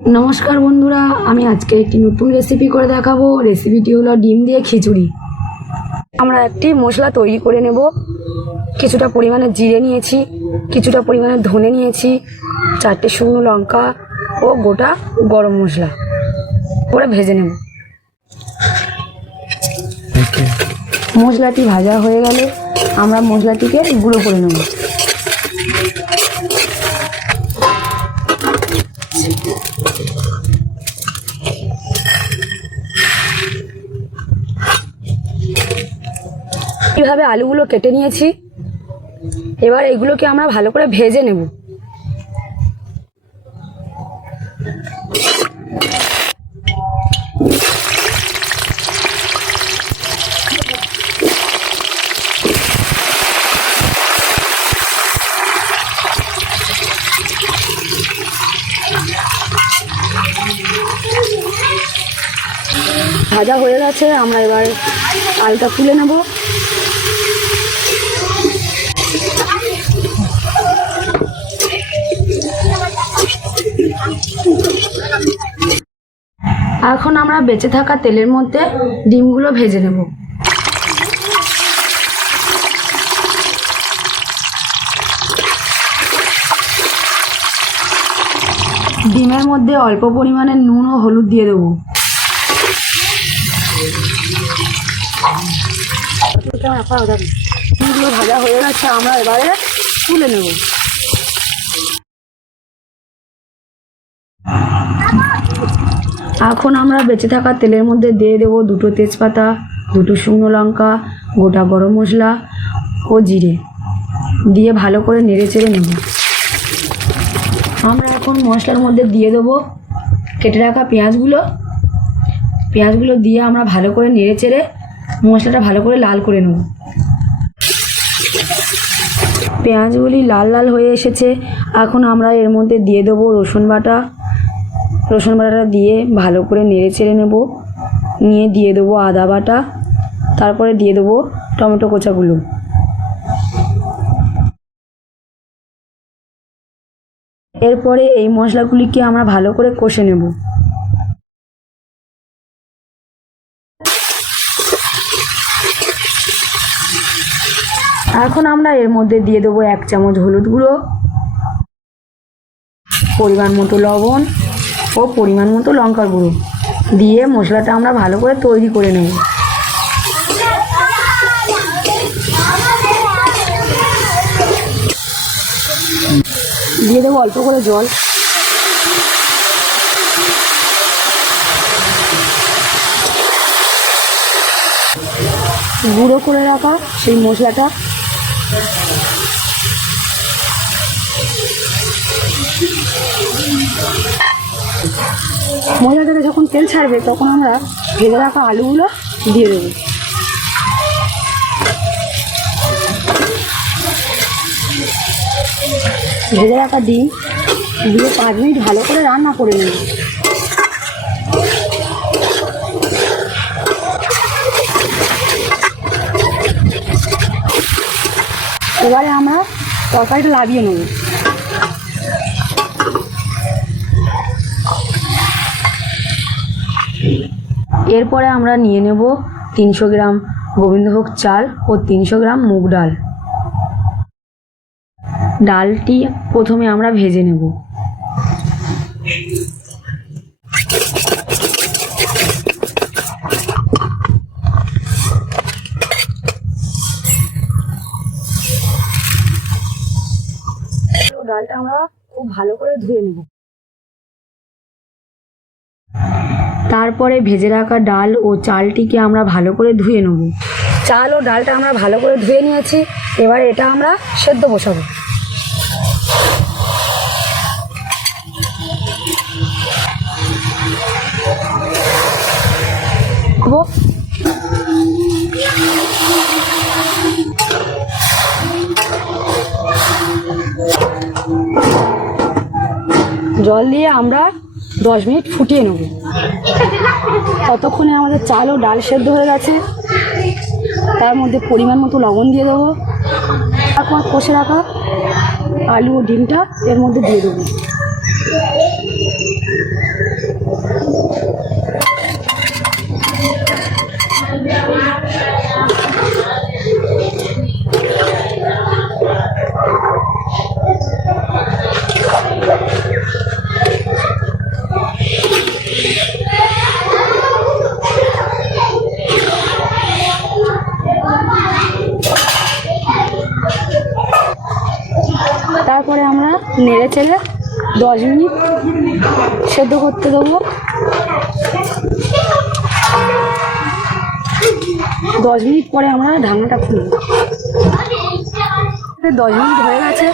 নমস্কার বন্ধুরা, আমি আজকে একটি নতুন রেসিপি করে দেখাবো। রেসিপিটি হলো ডিম দিয়ে খিচুড়ি। আমরা একটি মশলা তৈরি করে নেব। কিছুটা পরিমাণে জিরে নিয়েছি, কিছুটা পরিমাণে ধনে নিয়েছি, চারটে শুকনো লঙ্কা ও গোটা গরম মশলা। করে ভেজে নেব। মশলাটি ভাজা হয়ে গেলে আমরা মশলাটিকে গুঁড়ো করে নেব। কীভাবে আলুগুলো কেটে নিয়েছি? এবার এগুলোকে আমরা ভালো করে ভেজে নেব। ভাজা হয়ে গেছে, আমরা এবার আলুটা তুলে নেব। এখন আমরা বেঁচে থাকা তেলের মধ্যে ডিমগুলো ভেজে নেব। ডিমের মধ্যে অল্প পরিমাণে নুন ও হলুদ দিয়ে দেবো। ডিমগুলো ভাজা হয়ে গেছে, আমরা এবারে তুলে নেব। এখন আমরা বেঁচে থাকা তেলের মধ্যে দিয়ে দেবো দুটো তেজপাতা, দুটো শুকনো লঙ্কা, গোটা গরম মশলা ও জিরে। দিয়ে ভালো করে নেড়ে চেড়ে নেব। আমরা এখন মশলার মধ্যে দিয়ে দেবো কেটে রাখা পেঁয়াজগুলো। পেঁয়াজগুলো দিয়ে আমরা ভালো করে নেড়ে চেড়ে মশলাটা ভালো করে লাল করে নেব। পেঁয়াজগুলি লাল লাল হয়ে এসেছে। এখন আমরা এর মধ্যে দিয়ে দেবো রসুন বাটা। রসুন বাটাটা দিয়ে ভালো করে নেড়ে চেড়ে নেব। নিয়ে দিয়ে দেবো আদা বাটা, তারপরে দিয়ে দেবো টমেটো কোচাগুলো। এরপরে এই মশলাগুলিকে আমরা ভালো করে কষে নেব। এখন আমরা এর মধ্যে দিয়ে দেবো এক চামচ হলুদ গুঁড়ো, পরিমাণ মতো লবণ ও পরিমাণ মতো লঙ্কার গুঁড়ো। দিয়ে মশলাটা আমরা ভালো করে তৈরি করে নেব। দিয়ে দেবো অল্প করে জল। গুঁড়ো করে রাখা সেই মশলাটা। মশলা থেকে যখন তেল ছাড়বে, তখন আমরা ভেজে রাখা আলুগুলো দিয়ে দেবো। ভেজে রাখা ডিম দিয়ে পাঁচ মিনিট ভালো করে রান্না করে নেব এবারে আমরা তরকারিটা লাভিয়ে নেব। এরপরে আমরা নিয়ে নেব তিনশো গ্রাম গোবিন্দভোগ চাল ও তিনশো গ্রাম মুগ ডাল। ডালটি প্রথমে আমরা ভেজে নেব। ডালটা আমরা খুব ভালো করে ধুয়ে নেব। তারপরে ভেজে রাখা ডাল ও চালটিকে আমরা ভালো করে ধুয়ে নেব। চাল ও ডালটা আমরা ভালো করে ধুয়ে নিয়েছি, এবার এটা আমরা সেদ্ধ বসাবো। জল দিয়ে আমরা দশ মিনিট ফুটিয়ে নেব। ততক্ষণে আমাদের চাল ও ডাল সেদ্ধ হয়ে গেছে। তার মধ্যে পরিমাণ মতো লবণ দিয়ে দেবো। তারপর কষে রাখা আলু ও ডিমটা এর মধ্যে দিয়ে দেবো। নেড়ে চেড়ে দশ মিনিট সেদ্ধ করতে দেবো। দশ মিনিট পরে আমরা ঢাকনাটা খুলব দশ মিনিট হয়ে গেছে।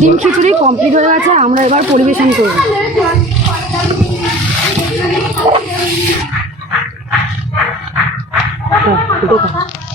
ডিম খিচুড়ি কমপ্লিট হয়ে গেছে, আমরা এবার পরিবেশন করব। হ্যাঁ।